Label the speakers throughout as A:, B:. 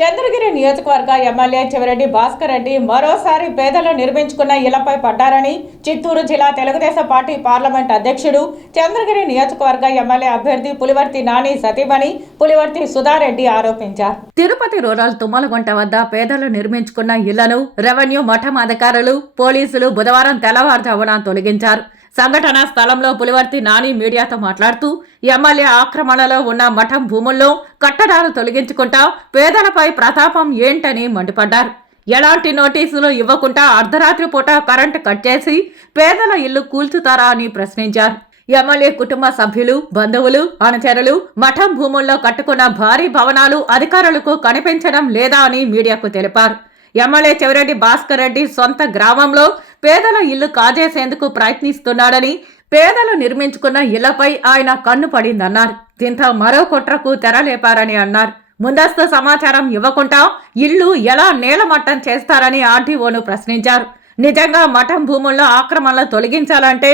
A: చంద్రగిరి నియోజకవర్గ ఎమ్మెల్యే చెవిరెడ్డి భాస్కర్ రెడ్డి మరోసారి పేదలు నిర్మించుకున్న ఇళ్ళపై పడ్డారని చిత్తూరు జిల్లా తెలుగుదేశం పార్టీ పార్లమెంట్ అధ్యక్షుడు చంద్రగిరి నియోజకవర్గ ఎమ్మెల్యే అభ్యర్థి పులివర్తి నాని సతీమణి పులివర్తి సుధారెడ్డి ఆరోపించారు. తిరుపతి రూరల్ తుమ్మలగుంట వద్ద పేదలు నిర్మించుకున్న ఇళ్ళను రెవెన్యూ మఠం అధికారులు పోలీసులు బుధవారం తెల్లవారుజామున తొలగించారు. సంఘటన స్థలంలో పులివర్తి నాని మీడియాతో మాట్లాడుతూ ఎమ్మెల్యే ఆక్రమణలో ఉన్న మఠం భూముల్లో కట్టడాలు తొలగించుకుంటా పేదలపై ప్రతాపం ఏంటని మండిపడ్డారు. ఎలాంటి నోటీసులు ఇవ్వకుండా అర్ధరాత్రి పూట కరెంటు కట్ చేసి పేదల ఇల్లు కూల్చుతారా అని ప్రశ్నించారు. ఎమ్మెల్యే కుటుంబ సభ్యులు బంధువులు అనుచరులు మఠం భూముల్లో కట్టుకున్న భారీ భవనాలు అధికారులకు కనిపించడం లేదా అని మీడియాకు తెలిపారు. ఎమ్మెల్యే చెవిరెడ్డి భాస్కర్ రెడ్డి సొంత గ్రామంలో పేదల ఇల్లు కాజేసేందుకు ప్రయత్నిస్తున్నాడని పేదలు నిర్మించుకున్న ఇళ్ళపై ఆయన కన్ను పడిందన్నారు. దీంతో మరో కుట్రకు తెరలేపారని అన్నారు. ముందస్తు సమాచారం ఇవ్వకుండా ఇల్లు ఎలా నేలమట్టం చేస్తారని ఆర్టీఓను ప్రశ్నించారు. నిజంగా మఠం భూముల్లో ఆక్రమణలు తొలగించాలంటే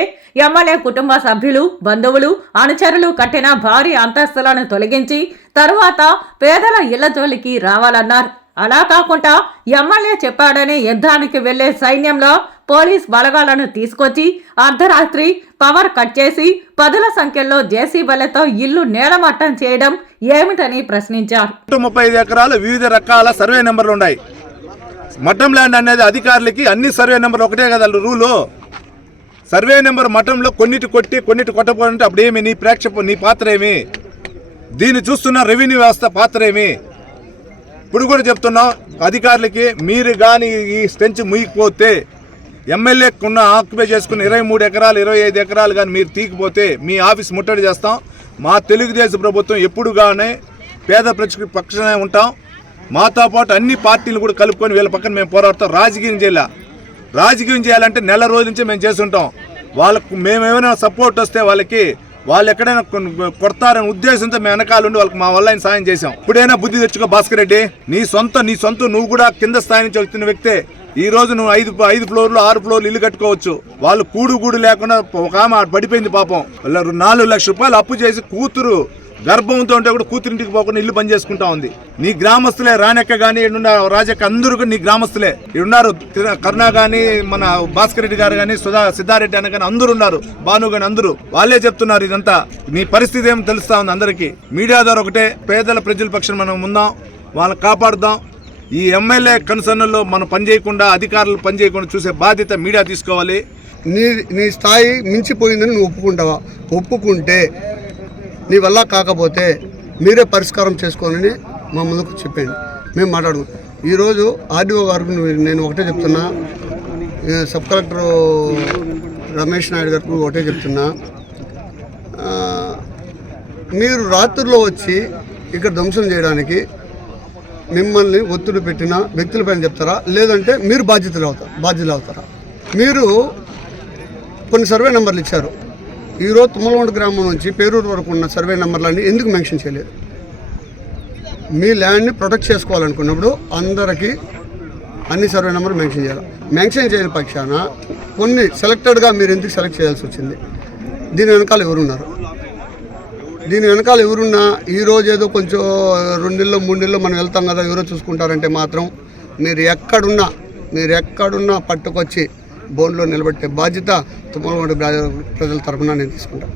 A: ఎమ్మెల్యే కుటుంబ సభ్యులు బంధువులు అనుచరులు కట్టిన భారీ అంతస్తులను తొలగించి తరువాత పేదల ఇళ్ళ జోలికి రావాలన్నారు. అలా కాకుండా ఎమ్మెల్యే చెప్పాడని యుద్ధానికి వెళ్ళే సైన్యంలో పోలీస్ బలగాలను తీసుకొచ్చి అర్ధరాత్రి పవర్ కట్ చేసి పదుల సంఖ్యలో జేసీబీలతో ఇల్లు నేలమట్టం చేయడం ఏమిటని ప్రశ్నించారు.
B: ముప్పై ఐదు ఎకరాలు వివిధ రకాల సర్వే నెంబర్లు ఉన్నాయి. మఠం ల్యాండ్ అనేది అధికారులకి అన్ని సర్వే నెంబర్లు ఒకటే కదా రూలు. సర్వే నెంబర్ మఠంలో కొన్నిటి కొట్టి కొన్నిటి కొట్టకపోతే అప్పుడు ఏమి? నీ ప్రేక్షకు నీ పాత్ర ఏమి? దీన్ని చూస్తున్న రెవెన్యూ వ్యవస్థ పాత్ర ఏమి? ఇప్పుడు కూడా చెప్తున్నాం అధికారులకి మీరు కానీ ఈ స్టెంచ్ ముయ్యకపోతే ఎమ్మెల్యేకున్న ఆక్యుపై చేసుకున్న ఇరవై మూడు ఎకరాలు ఇరవై ఐదు ఎకరాలు కానీ మీరు తీకపోతే మీ ఆఫీస్ ముట్టడి చేస్తాం. మా తెలుగుదేశం ప్రభుత్వం ఎప్పుడు కానీ పేద ప్రజలకు పక్షనే ఉంటాం. మాతో పాటు అన్ని పార్టీలు కూడా కలుపుకొని వీళ్ళ పక్కన మేము పోరాడతాం. రాజకీయం చేయాల. రాజకీయం చేయాలంటే నెల రోజుల నుంచి మేము చేస్తుంటాం. వాళ్ళకు మేమేమైనా సపోర్ట్ వస్తే వాళ్ళకి వాళ్ళు ఎక్కడైనా కొడతారనే ఉద్దేశంతో మేము వెనకాల ఉండి వాళ్ళకి మా వల్ల సాయం చేశాం. ఇప్పుడైనా బుద్ధి తెచ్చుకో భాస్కర్ రెడ్డి నీ సొంత నీ సొంత నువ్వు కూడా కింద స్థాయి నుంచి వచ్చిన వ్యక్తే. ఈ రోజు నువ్వు ఐదు ఐదు ఫ్లోర్లు ఆరు ఫ్లోర్లు ఇల్లు కట్టుకోవచ్చు. వాళ్ళు కూడు గూడు లేకుండా ఒక ఆమె పడిపోయింది పాపం. వాళ్ళు నాలుగు లక్షల రూపాయలు అప్పు చేసి కూతురు గర్భంతో ఉంటే కూడా కూతురింటికి పోకుండా ఇల్లు పని చేసుకుంటా ఉంది. నీ గ్రామస్తులే రానెక్క కానీ ఈడున్న రాజక్క అందరూ నీ గ్రామస్తులే. ఉన్నారు కరుణ గాని మన భాస్కర్ రెడ్డి గారు గాని సుధా సిద్ధారెడ్డి అన్న కానీ అందరూ ఉన్నారు. భాను గాని అందరూ. వాళ్ళే చెప్తున్నారు ఇదంతా. నీ పరిస్థితి ఏం తెలుస్తా ఉంది అందరికీ. మీడియా ద్వారా ఒకటే పేదల ప్రజల పక్షం మనం ఉందాం వాళ్ళని కాపాడుదాం. ఈ ఎమ్మెల్యే కన్సర్న్లో మనం పని చేయకుండా అధికారులు పని చేయకుండా చూసే బాధ్యత మీడియా తీసుకోవాలి.
C: నీ నీ స్థాయి మించిపోయిందని నువ్వు ఒప్పుకుంటావా? ఒప్పుకుంటే నీ వల్ల కాకపోతే మీరే పరిష్కారం చేసుకోనని మా ముందుకు చెప్పండి మేము మాట్లాడు ఈరోజు ఆర్డీఓ గారికి నేను ఒకటే చెప్తున్నా. సబ్ కలెక్టర్ రమేష్ నాయుడు గారికి ఒకటే చెప్తున్నా. మీరు రాత్రుల్లో వచ్చి ఇక్కడ ధ్వంసం చేయడానికి మిమ్మల్ని ఒత్తిడి పెట్టిన వ్యక్తులపైన చెప్తారా? లేదంటే మీరు బాధ్యతలు అవుతారు బాధ్యతలు అవుతారా? మీరు కొన్ని సర్వే నెంబర్లు ఇచ్చారు. ఈరోజు తుమ్మలవండ గ్రామం నుంచి పేరూరు వరకు ఉన్న సర్వే నెంబర్లన్నీ ఎందుకు మెన్షన్ చేయలేదు? మీ ల్యాండ్ని ప్రొటెక్ట్ చేసుకోవాలనుకున్నప్పుడు అందరికీ అన్ని సర్వే నెంబర్లు మెన్షన్ చేయాలి. మెన్షన్ చేయని పక్షాన కొన్ని సెలెక్టెడ్గా మీరు ఎందుకు సెలెక్ట్ చేయాల్సి వచ్చింది? దీని వెనకాల ఎవరున్నారు? దీని వెనకాల ఎవరున్నా ఈ రోజు ఏదో కొంచెం రెండు నెలలు మూడు నెలలు మనం వెళ్తాం కదా ఎవరో చూసుకుంటారంటే మాత్రం మీరు ఎక్కడున్నా మీరు ఎక్కడున్నా పట్టుకొచ్చి బోన్లో నిలబెట్టే బాధ్యత తుమ్మలవాడి ప్రజల తరఫున నేను తీసుకుంటాను